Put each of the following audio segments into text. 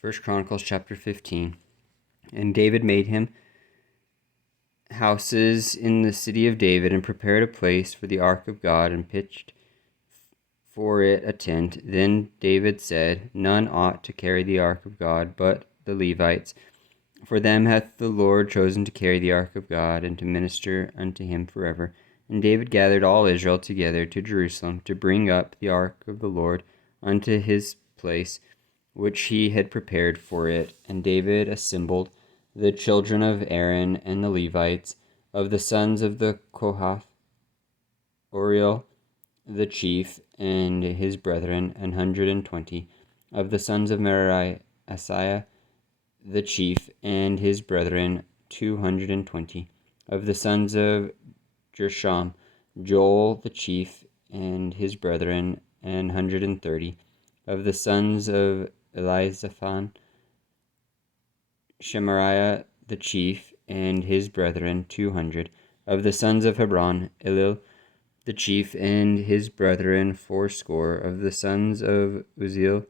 First Chronicles chapter 15. And David made him houses in the city of David, and prepared a place for the ark of God, and pitched for it a tent. Then David said, None ought to carry the ark of God but the Levites. For them hath the Lord chosen to carry the ark of God, and to minister unto him forever. And David gathered all Israel together to Jerusalem, to bring up the ark of the Lord unto his place, which he had prepared for it. And David assembled the children of Aaron and the Levites, of the sons of the Kohath, Uriel the chief, and his brethren, 120. Of the sons of Merari, Asaiah the chief, and his brethren, 220. Of the sons of Gershom, Joel the chief, and his brethren, 130. Of the sons of Elizaphan, Shemariah the chief, and his brethren, 200. Of the sons of Hebron, Elil the chief, and his brethren, 80. Of the sons of Uzziel,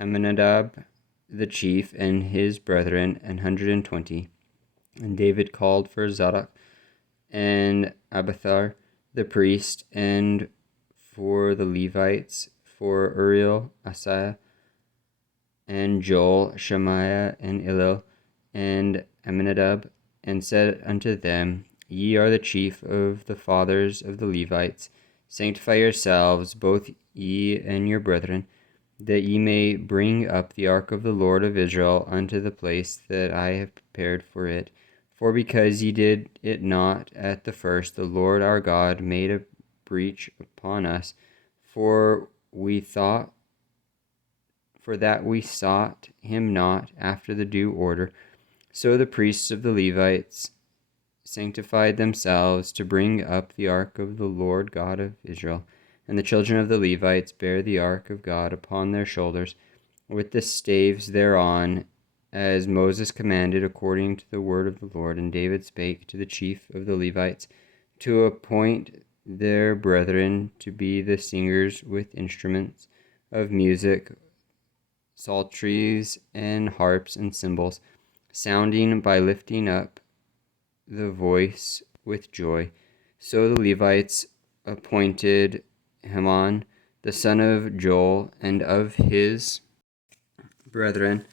Amminadab the chief, and his brethren, 120. And David called for Zadok and Abiathar the priest, and for the Levites, for Uriel, Asaiah, and Joel, Shemaiah, and Elil, and Amminadab, and said unto them, Ye are the chief of the fathers of the Levites. Sanctify yourselves, both ye and your brethren, that ye may bring up the ark of the Lord of Israel unto the place that I have prepared for it. For because ye did it not at the first, the Lord our God made a breach upon us, for that we sought him not after the due order. So the priests of the Levites sanctified themselves to bring up the ark of the Lord God of Israel. And the children of the Levites bare the ark of God upon their shoulders, with the staves thereon, as Moses commanded, according to the word of the Lord. And David spake to the chief of the Levites to appoint their brethren to be the singers with instruments of music, psalteries, and harps and cymbals, sounding by lifting up the voice with joy. So the Levites appointed Heman, the son of Joel, and of his brethren,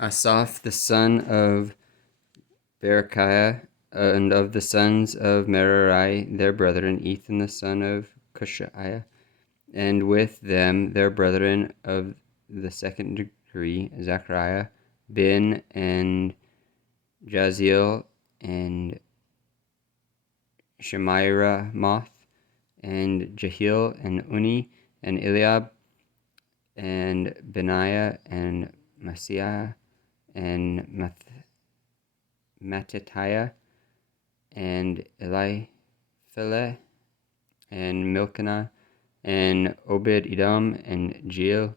Asaph, the son of Berechiah, and of the sons of Merari, their brethren, Ethan, the son of Cushiah, and with them their brethren of the second degree, Zechariah, Ben, and Jaziel, and Shemiramoth, and Jehiel, and Uni, and Eliab, and Benaiah, and Messiah, and Mattitiah, and Elipheleh, and Milcana, and Obed-Edom, and Jeiel,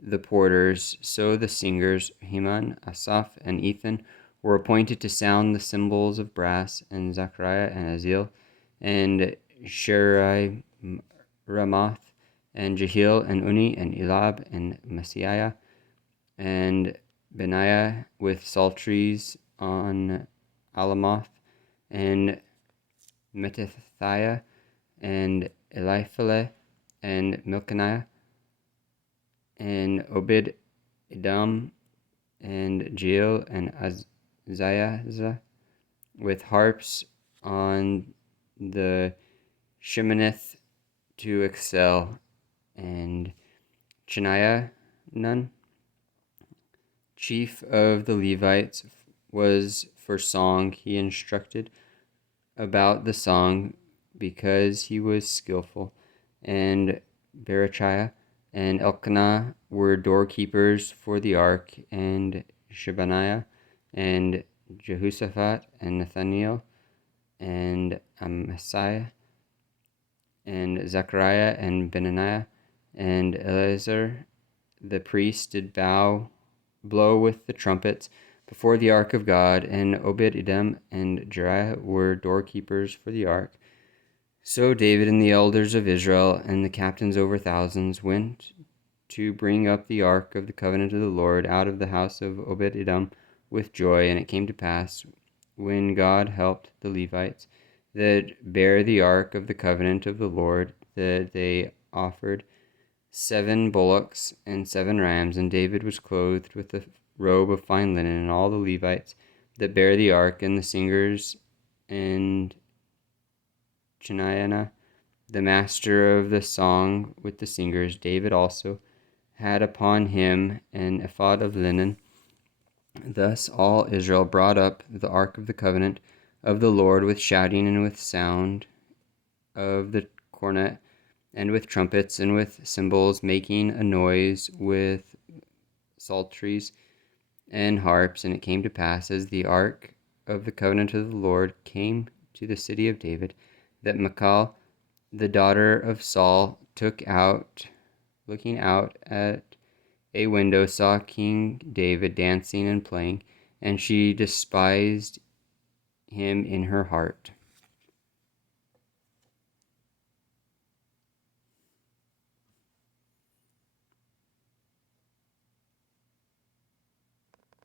the porters. So the singers, Heman, Asaph, and Ethan, were appointed to sound the cymbals of brass, and Zechariah, and Aziel, and Shemiramoth, and Jehiel, and Uni, and Elab, and Messiah, and Benaiah, with psalteries on Alamoth, and Mattithiah, and Elipheleh, and Milcaniah, and Obed-Edom, and Jeiel, and Azariah, with harps on the Sheminith to excel, and Cheniah, none. Chief of the Levites was for song. He instructed about the song because he was skillful. And Berechiah and Elkanah were doorkeepers for the ark, and Shebaniah, and Jehoshaphat, and Nathaniel, and Amasaiah, and Zechariah, and Benaniah, and Eleazar the priest did blow with the trumpets before the ark of God, and Obed-Edom and Jeriah were doorkeepers for the ark. So David and the elders of Israel and the captains over thousands went to bring up the ark of the covenant of the Lord out of the house of Obed-Edom with joy. And it came to pass, when God helped the Levites that bear the ark of the covenant of the Lord, that they offered 7 bullocks and 7 rams. And David was clothed with a robe of fine linen, and all the Levites that bear the ark, and the singers, and Cheniah, the master of the song with the singers. David also had upon him an ephod of linen. Thus all Israel brought up the ark of the covenant of the Lord with shouting and with sound of the cornet and with trumpets and with cymbals, making a noise with psalteries and harps. And it came to pass, as the ark of the covenant of the Lord came to the city of David, that Michal, the daughter of Saul, looking out at a window, saw King David dancing and playing, and she despised him in her heart.